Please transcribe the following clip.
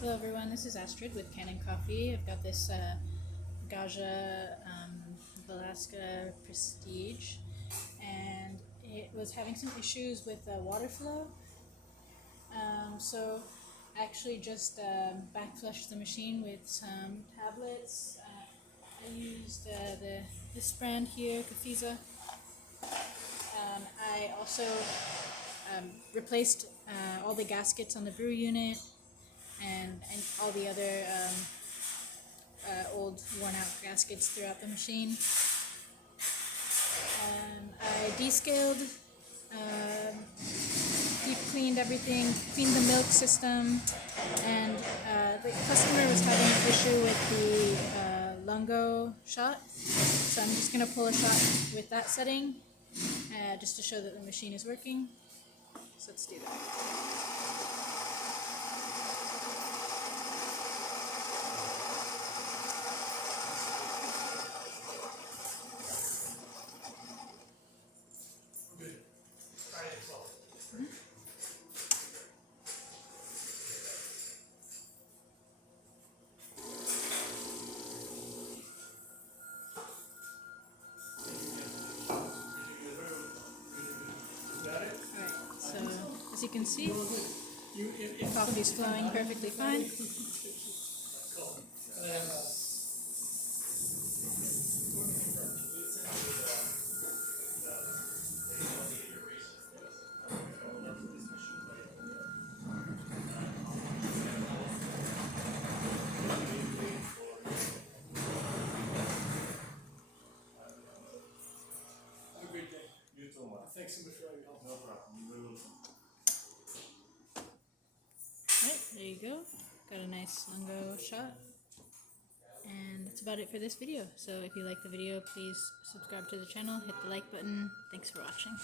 Hello everyone, this is Astrid with Kanen Coffee. I've got this Gaja Alaska Prestige, and it was having some issues with water flow. So I actually just backflushed the machine with some tablets. I used this brand here, Kafiza. I also replaced all the gaskets on the brew unit and all the other old worn out gaskets throughout the machine. I descaled, deep cleaned everything, cleaned the milk system, and the customer was having an issue with the lungo shot, so I'm just going to pull a shot with that setting just to show that the machine is working. So let's do that. So, as you can see, the coffee is flowing perfectly fine. Have a great day. You too, man. Thanks so much for all your help. No problem. Right, there you go. Got a nice lungo shot. And that's about it for this video. So if you like the video, please subscribe to the channel, hit the like button. Thanks for watching.